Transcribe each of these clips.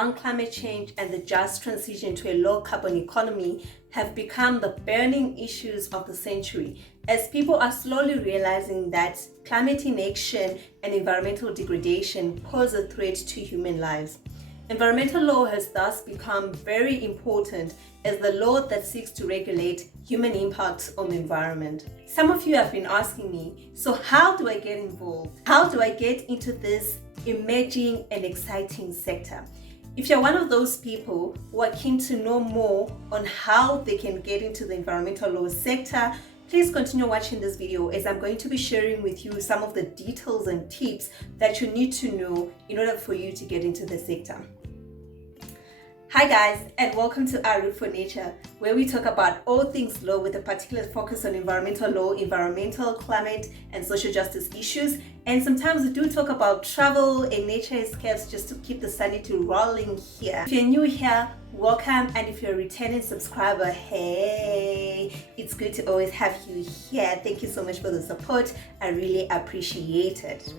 around climate change and the just transition to a low carbon economy have become the burning issues of the century, as people are slowly realizing that climate inaction and environmental degradation pose a threat to human lives. Environmental law has thus become very important as the law that seeks to regulate human impacts on the environment. Some of you have been asking me, so how do I get involved? How do I get into this emerging and exciting sector? If you're one of those people who are keen to know more on how they can get into the environmental law sector, please continue watching this video as I'm going to be sharing with you some of the details and tips that you need to know in order for you to get into the sector. Hi guys, and welcome to Our Root for Nature, where we talk about all things law with a particular focus on environmental law, environmental, climate, and social justice issues. And sometimes we do talk about travel and nature escapes just to keep the sanity rolling here. If you're new here, welcome, and if you're a returning subscriber, hey, it's good to always have you here. Thank you so much for the support. I really appreciate it.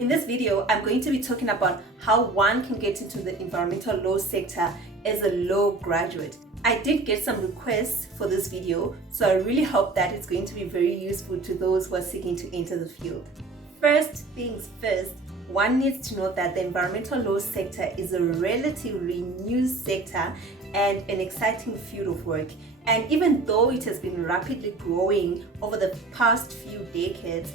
In this video, I'm going to be talking about how one can get into the environmental law sector as a law graduate. I did get some requests for this video, so I really hope that it's going to be very useful to those who are seeking to enter the field. First things first, one needs to know that the environmental law sector is a relatively new sector and an exciting field of work. And even though it has been rapidly growing over the past few decades,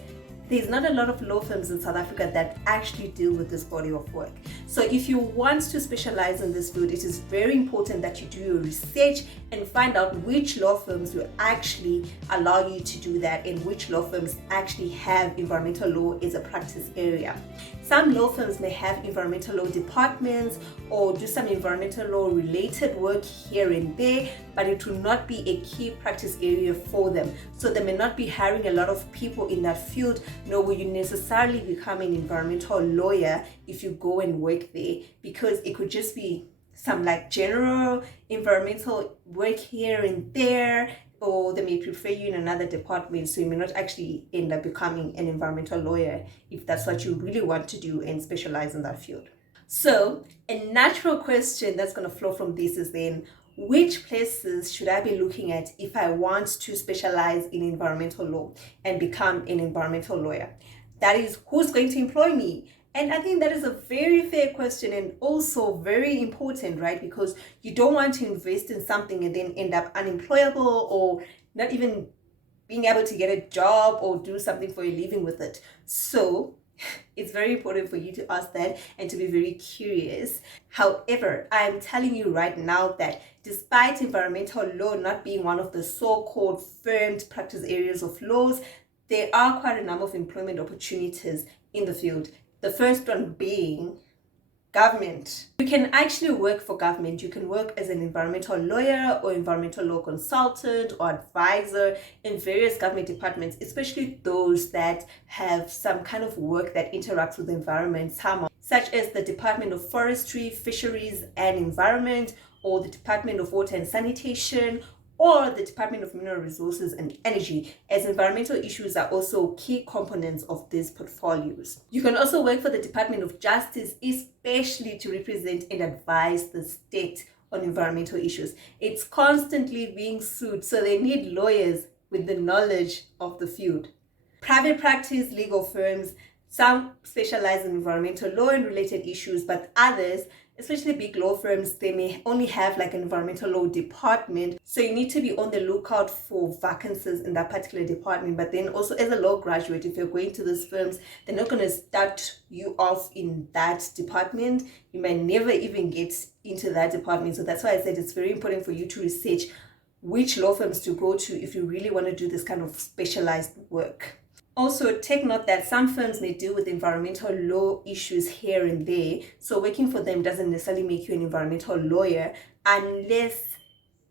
there's not a lot of law firms in South Africa that actually deal with this body of work. So if you want to specialize in this field, it is very important that you do your research and find out which law firms will actually allow you to do that and which law firms actually have environmental law as a practice area. Some law firms may have environmental law departments or do some environmental law related work here and there, but it will not be a key practice area for them. So they may not be hiring a lot of people in that field, nor will you necessarily become an environmental lawyer if you go and work there, because it could just be some like general environmental work here and there, or they may prefer you in another department, so you may not actually end up becoming an environmental lawyer if that's what you really want to do and specialize in that field. So a natural question that's going to flow from this is then, which places should I be looking at if I want to specialize in environmental law and become an environmental lawyer? That is, who's going to employ me? And I think that is a very fair question and also very important, right? Because you don't want to invest in something and then end up unemployable or not even being able to get a job or do something for a living with it. So it's very important for you to ask that and to be very curious. However, I'm telling you right now that despite environmental law not being one of the so-called firmed practice areas of laws, there are quite a number of employment opportunities in the field. The first one being government. You can actually work for government. You can work as an environmental lawyer or environmental law consultant or advisor in various government departments, especially those that have some kind of work that interacts with the environment somehow, such as the Department of Forestry, Fisheries and Environment, or the Department of Water and Sanitation, or the Department of Mineral Resources and Energy, as environmental issues are also key components of these portfolios. You can also work for the Department of Justice, especially to represent and advise the state on environmental issues. It's constantly being sued, so they need lawyers with the knowledge of the field. Private practice legal firms, some specialize in environmental law and related issues, but others, especially big law firms, they may only have like an environmental law department. So you need to be on the lookout for vacancies in that particular department. But then also as a law graduate, if you're going to these firms, they're not going to start you off in that department. You might never even get into that department. So that's why I said it's very important for you to research which law firms to go to if you really want to do this kind of specialized work. Also, take note that some firms may deal with environmental law issues here and there, so working for them doesn't necessarily make you an environmental lawyer unless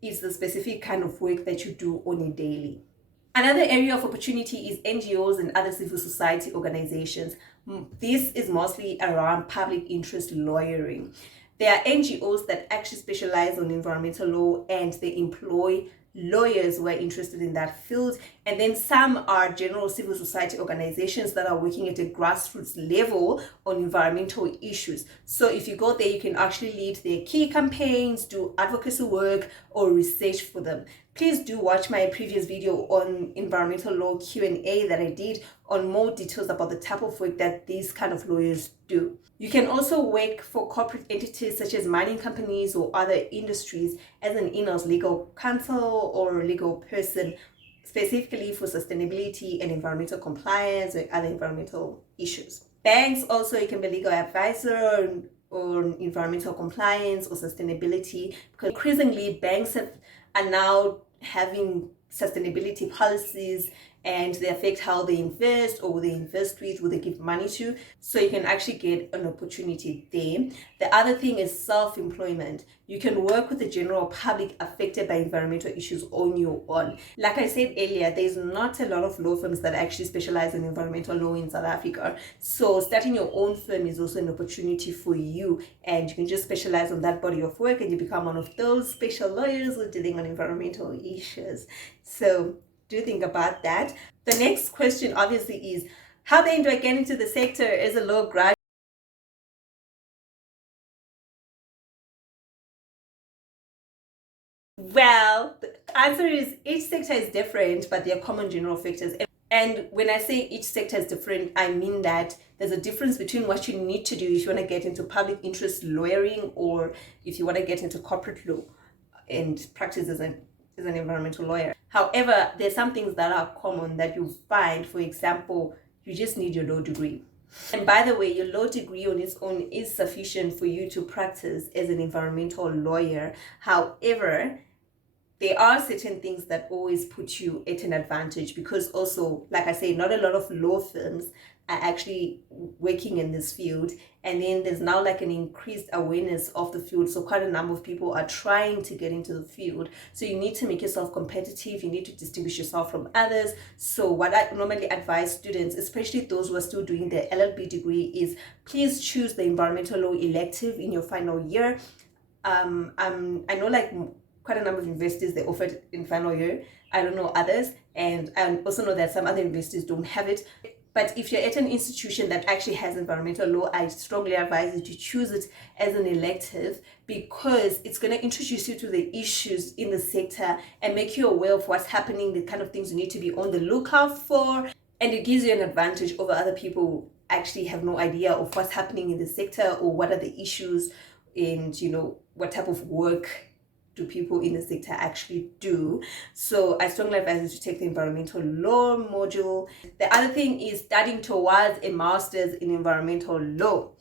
it's the specific kind of work that you do on a daily. Another area of opportunity is NGOs and other civil society organizations. This is mostly around public interest lawyering. There are NGOs that actually specialize on environmental law and they employ lawyers who are interested in that field, and then some are general civil society organizations that are working at a grassroots level on environmental issues. So if you go there, you can actually lead their key campaigns, do advocacy work, or research for them. Please do watch my previous video on environmental law Q&A that I did on more details about the type of work that these kind of lawyers do. You can also work for corporate entities such as mining companies or other industries as an in-house legal counsel or legal person, specifically for sustainability and environmental compliance or other environmental issues. Banks also, you can be a legal advisor on environmental compliance or sustainability, because increasingly banks are now having sustainability policies and they affect how they invest or who they invest with, who they give money to. So you can actually get an opportunity there. The other thing is self-employment. You can work with the general public affected by environmental issues on your own. Like I said earlier, there's not a lot of law firms that actually specialize in environmental law in South Africa. So starting your own firm is also an opportunity for you, and you can just specialize on that body of work and you become one of those special lawyers who are dealing on environmental issues. So do think about that. The next question obviously is, how then do I get into the sector as a law graduate? Well, the answer is each sector is different, but there are common general factors. And when I say each sector is different, I mean that there's a difference between what you need to do if you want to get into public interest lawyering or if you want to get into corporate law and practice as an environmental lawyer. However, there's some things that are common that you find. For example, you just need your law degree. And by the way, your law degree on its own is sufficient for you to practice as an environmental lawyer. However, there are certain things that always put you at an advantage, because also, like I say, not a lot of law firms are actually working in this field, and then there's now like an increased awareness of the field, so quite a number of people are trying to get into the field. So you need to make yourself competitive, you need to distinguish yourself from others. So what I normally advise students, especially those who are still doing their LLB degree, is please choose the environmental law elective in your final year. I know like quite a number of universities, they offer it in final year. I don't know others, and I also know that some other universities don't have it. But if you're at an institution that actually has environmental law, I strongly advise you to choose it as an elective, because it's going to introduce you to the issues in the sector and make you aware of what's happening, the kind of things you need to be on the lookout for, and it gives you an advantage over other people who actually have no idea of what's happening in the sector or what are the issues, and what type of work do people in the sector actually do. So I strongly advise you to take the environmental law module. The other thing is studying towards a master's in environmenal law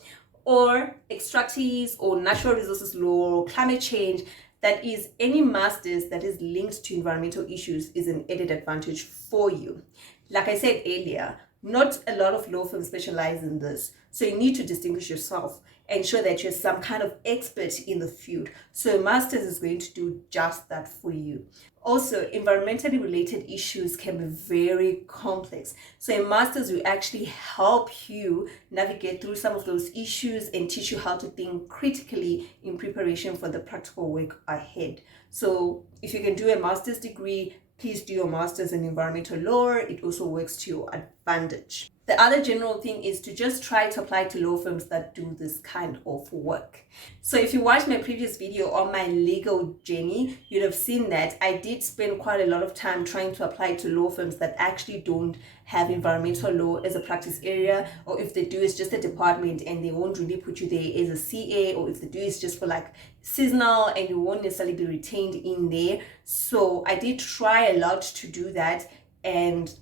or extractives or natural resources law or climate change. That is, any master's that is linked to environmental issues is an added advantage for you. Like I said earlier, not a lot of law firms specialize in this. So you need to distinguish yourself, ensure that you're some kind of expert in the field. So a master's is going to do just that for you. Also, environmentally related issues can be very complex. So a master's will actually help you navigate through some of those issues and teach you how to think critically in preparation for the practical work ahead. So if you can do a master's degree, please do your master's in environmental law. It also works to your advantage. The other general thing is to just try to apply to law firms that do this kind of work. So if you watched my previous video on my legal journey, you'd have seen that I did spend quite a lot of time trying to apply to law firms that actually don't have environmental law as a practice area, or if they do, it's just a department and they won't really put you there as a CA, or if they do, it's just for like seasonal and you won't necessarily be retained in there. So I did try a lot to do that, and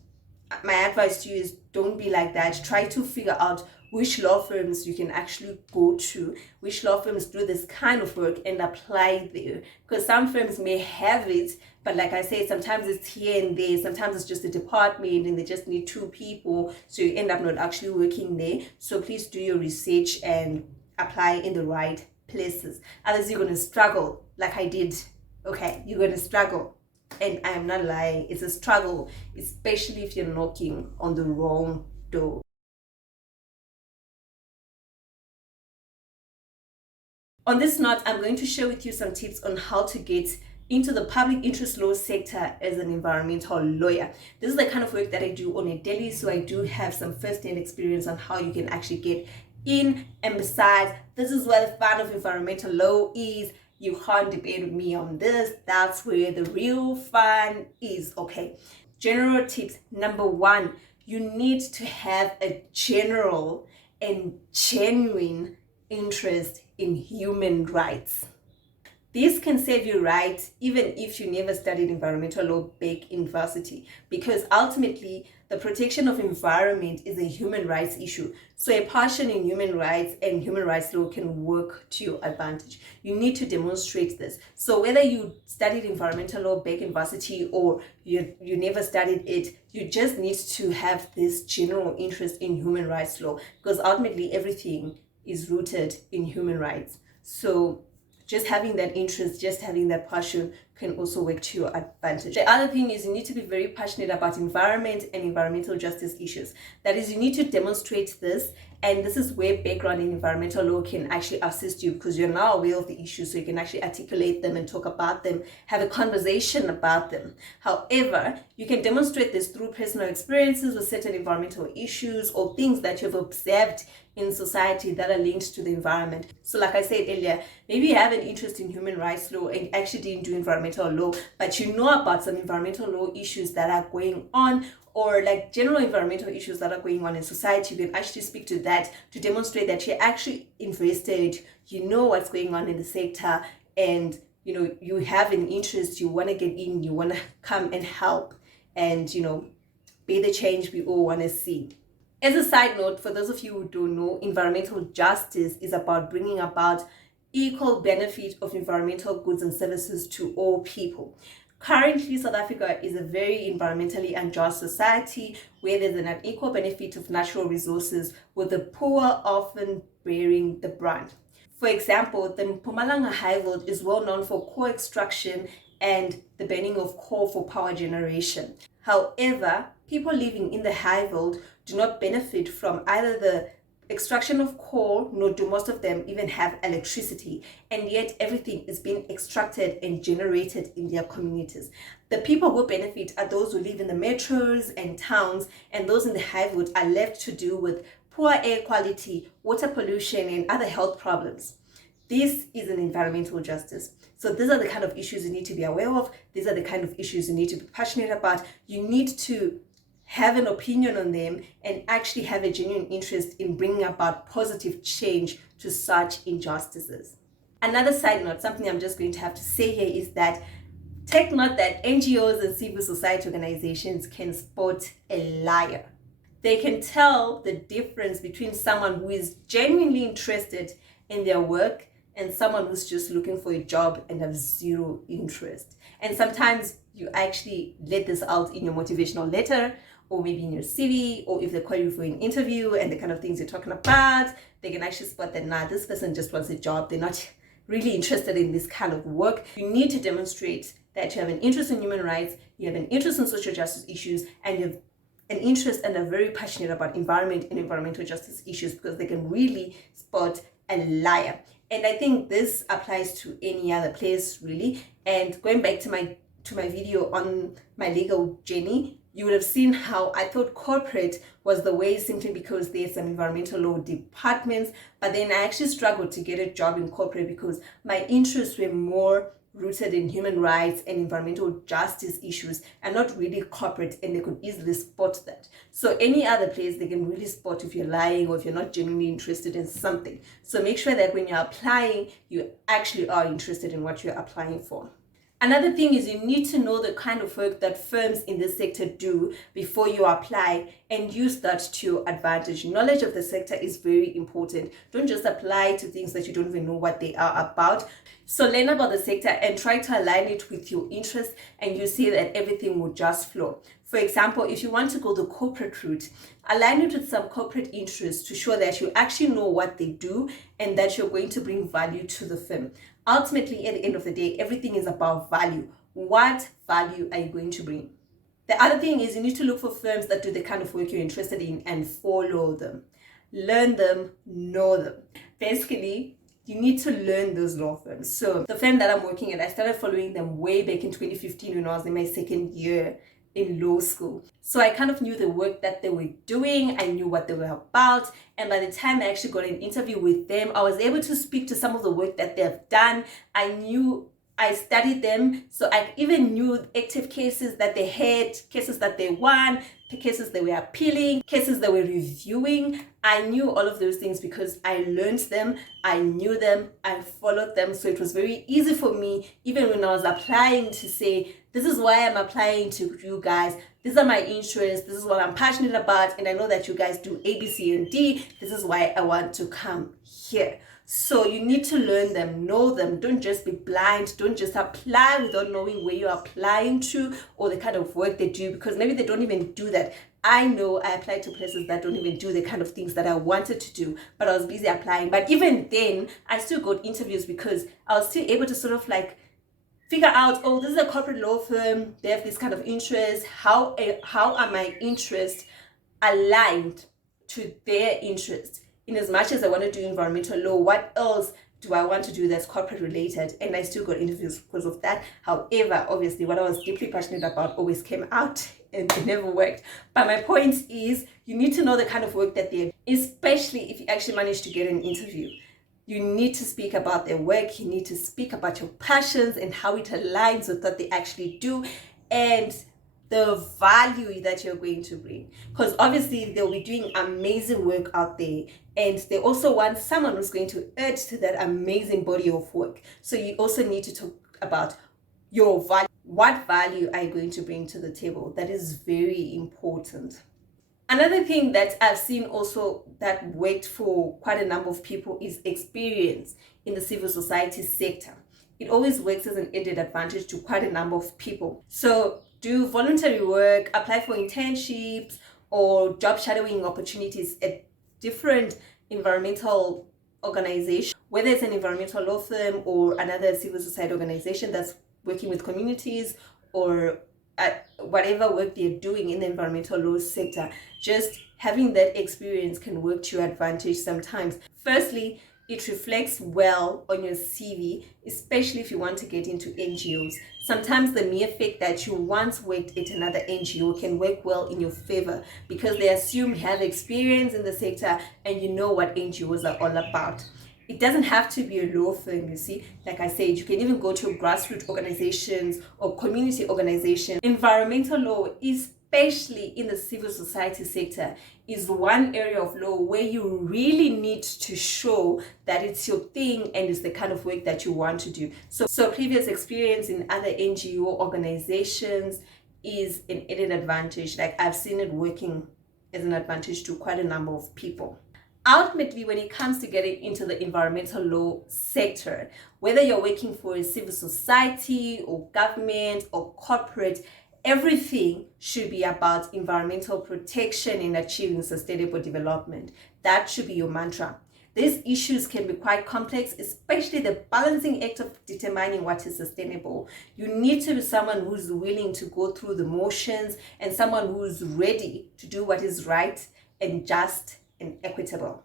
my advice to you is don't be like that. Try to figure out which law firms you can actually go to, which law firms do this kind of work, and apply there. Because some firms may have it, but like I said, sometimes it's here and there, sometimes it's just a department and they just need 2 people, so you end up not actually working there. So please do your research and apply in the right places. Otherwise you're going to struggle like I did. Okay, you're going to struggle. And I am not lying, it's a struggle, especially if you're knocking on the wrong door. On this note, I'm going to share with you some tips on how to get into the public interest law sector as an environmental lawyer. This is the kind of work that I do on a daily, so I do have some first-hand experience on how you can actually get in. And besides, this is where the fun of environmental law is. You can't debate with me on this. That's where the real fun is, okay? General tips. Number one, you need to have a general and genuine interest in human rights. This can save you right even if you never studied environmental law back in university, because ultimately the protection of environment is a human rights issue. So a passion in human rights and human rights law can work to your advantage. You need to demonstrate this. So whether you studied environmental law back in university or you never studied it, you just need to have this general interest in human rights law, because ultimately everything is rooted in human rights. So just having that interest, just having that passion can also work to your advantage. The other thing is you need to be very passionate about environment and environmental justice issues. That is, you need to demonstrate this, and this is where background in environmental law can actually assist you, because you're now aware of the issues, so you can actually articulate them and talk about them, have a conversation about them. However, you can demonstrate this through personal experiences with certain environmental issues or things that you've observed in society that are linked to the environment. So like I said earlier, maybe you have an interest in human rights law and actually didn't do environmental law, but you know about some environmental law issues that are going on, or like general environmental issues that are going on in society. You can actually speak to that to demonstrate that you're actually invested, you know what's going on in the sector, and you know you have an interest, you want to get in, you want to come and help, and you know, be the change we all want to see. As a side note, for those of you who don't know, environmental justice is about bringing about equal benefit of environmental goods and services to all people. Currently, South Africa is a very environmentally unjust society where there's an unequal benefit of natural resources, with the poor often bearing the brunt. For example, the Mpumalanga Highveld is well known for coal extraction and the burning of coal for power generation. However, people living in the Highveld do not benefit from either the extraction of coal, nor do most of them even have electricity, and yet everything is being extracted and generated in their communities. The people who benefit are those who live in the metros and towns, and those in the Highveld are left to deal with poor air quality, water pollution, and other health problems. This is an environmental justice. So these are the kind of issues you need to be aware of. These are the kind of issues you need to be passionate about. You need to have an opinion on them and actually have a genuine interest in bringing about positive change to such injustices. Another side note, something I'm just going to have to say here, is that take note that NGOs and civil society organizations can spot a liar. They can tell the difference between someone who is genuinely interested in their work and someone who's just looking for a job and have zero interest. And sometimes you actually let this out in your motivational letter, or maybe in your CV, or if they call you for an interview and the kind of things you're talking about, they can actually spot that, nah, this person just wants a job. They're not really interested in this kind of work. You need to demonstrate that you have an interest in human rights, you have an interest in social justice issues, and you have an interest and are very passionate about environment and environmental justice issues, because they can really spot a liar. And I think this applies to any other place really. And going back to my video on my legal journey, you would have seen how I thought corporate was the way, simply because there's some environmental law departments, but then I actually struggled to get a job in corporate because my interests were more rooted in human rights and environmental justice issues, and not really corporate, and they could easily spot that. So any other place, they can really spot if you're lying or if you're not genuinely interested in something. So make sure that when you're applying, you actually are interested in what you're applying for. Another thing is you need to know the kind of work that firms in this sector do before you apply, and use that to your advantage. Knowledge of the sector is very important. Don't just apply to things that you don't even know what they are about. So learn about the sector and try to align it with your interests, and you see that everything will just flow. For example, if you want to go the corporate route, align it with some corporate interests to show that you actually know what they do and that you're going to bring value to the firm. Ultimately, at the end of the day, everything is about value. What value are you going to bring? The other thing is you need to look for firms that do the kind of work you're interested in and follow them. Learn them, know them. Basically, you need to learn those law firms. So the firm that I'm working at, I started following them way back in 2015 when I was in my second year in law school. So I kind of knew the work that they were doing, I knew what they were about, and by the time I actually got an interview with them, I was able to speak to some of the work that they've done. I studied them, so I even knew active cases that they had, cases that they won, cases they were appealing, cases they were reviewing. I knew all of those things because I learned them, I knew them, I followed them. So it was very easy for me, even when I was applying, to say, this is why I'm applying to you guys. These are my interests. This is what I'm passionate about. And I know that you guys do A, B, C, and D. This is why I want to come here. So you need to learn them, know them. Don't just be blind. Don't just apply without knowing where you're applying to or the kind of work they do, because maybe they don't even do that. I know I applied to places that don't even do the kind of things that I wanted to do, but I was busy applying. But even then, I still got interviews because I was still able to sort of like figure out, oh, this is a corporate law firm. They have this kind of interest. How are my interests aligned to their interests? In as much as I want to do environmental law, what else do I want to do that's corporate related? And I still got interviews because of that. However, obviously, what I was deeply passionate about always came out and it never worked. But my point is, you need to know the kind of work that they're, especially if you actually manage to get an interview. You need to speak about their work. You need to speak about your passions and how it aligns with what they actually do and the value that you're going to bring. Because obviously they'll be doing amazing work out there, and they also want someone who's going to add to that amazing body of work. So you also need to talk about your value. What value are you going to bring to the table? That is very important. Another thing that I've seen also that worked for quite a number of people is experience in the civil society sector. It always works as an added advantage to quite a number of people. So do voluntary work, apply for internships or job shadowing opportunities at different environmental organizations, whether it's an environmental law firm or another civil society organization that's working with communities, or whatever work they're doing in the environmental law sector. Just having that experience can work to your advantage sometimes. Firstly, it reflects well on your CV, especially if you want to get into NGOs. Sometimes the mere fact that you once worked at another NGO can work well in your favor because they assume you have experience in the sector and you know what NGOs are all about. It doesn't have to be a law firm, you see. Like I said, you can even go to grassroots organizations or community organizations. Environmental law, especially in the civil society sector, is one area of law where you really need to show that it's your thing and it's the kind of work that you want to do. So previous experience in other NGO organizations is an added advantage. Like I've seen it working as an advantage to quite a number of people. Ultimately, when it comes to getting into the environmental law sector, whether you're working for a civil society or government or corporate, everything should be about environmental protection and achieving sustainable development. That should be your mantra. These issues can be quite complex, especially the balancing act of determining what is sustainable. You need to be someone who's willing to go through the motions and someone who's ready to do what is right and just and equitable.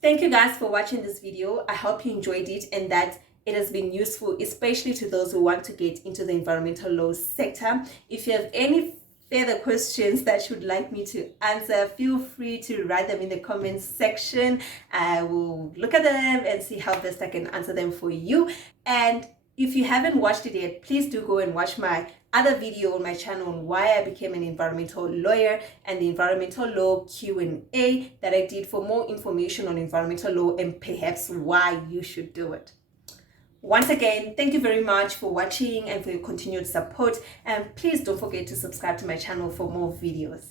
Thank you guys for watching this video. I hope you enjoyed it and that it has been useful, especially to those who want to get into the environmental law sector. If you have any further questions that you would like me to answer, feel free to write them in the comments section. I will look at them and see how best I can answer them for you. And if you haven't watched it yet, please do go and watch my other video on my channel on why I became an environmental lawyer and the environmental law Q&A that I did for more information on environmental law and perhaps why you should do it. Once again, thank you very much for watching and for your continued support, and please don't forget to subscribe to my channel for more videos.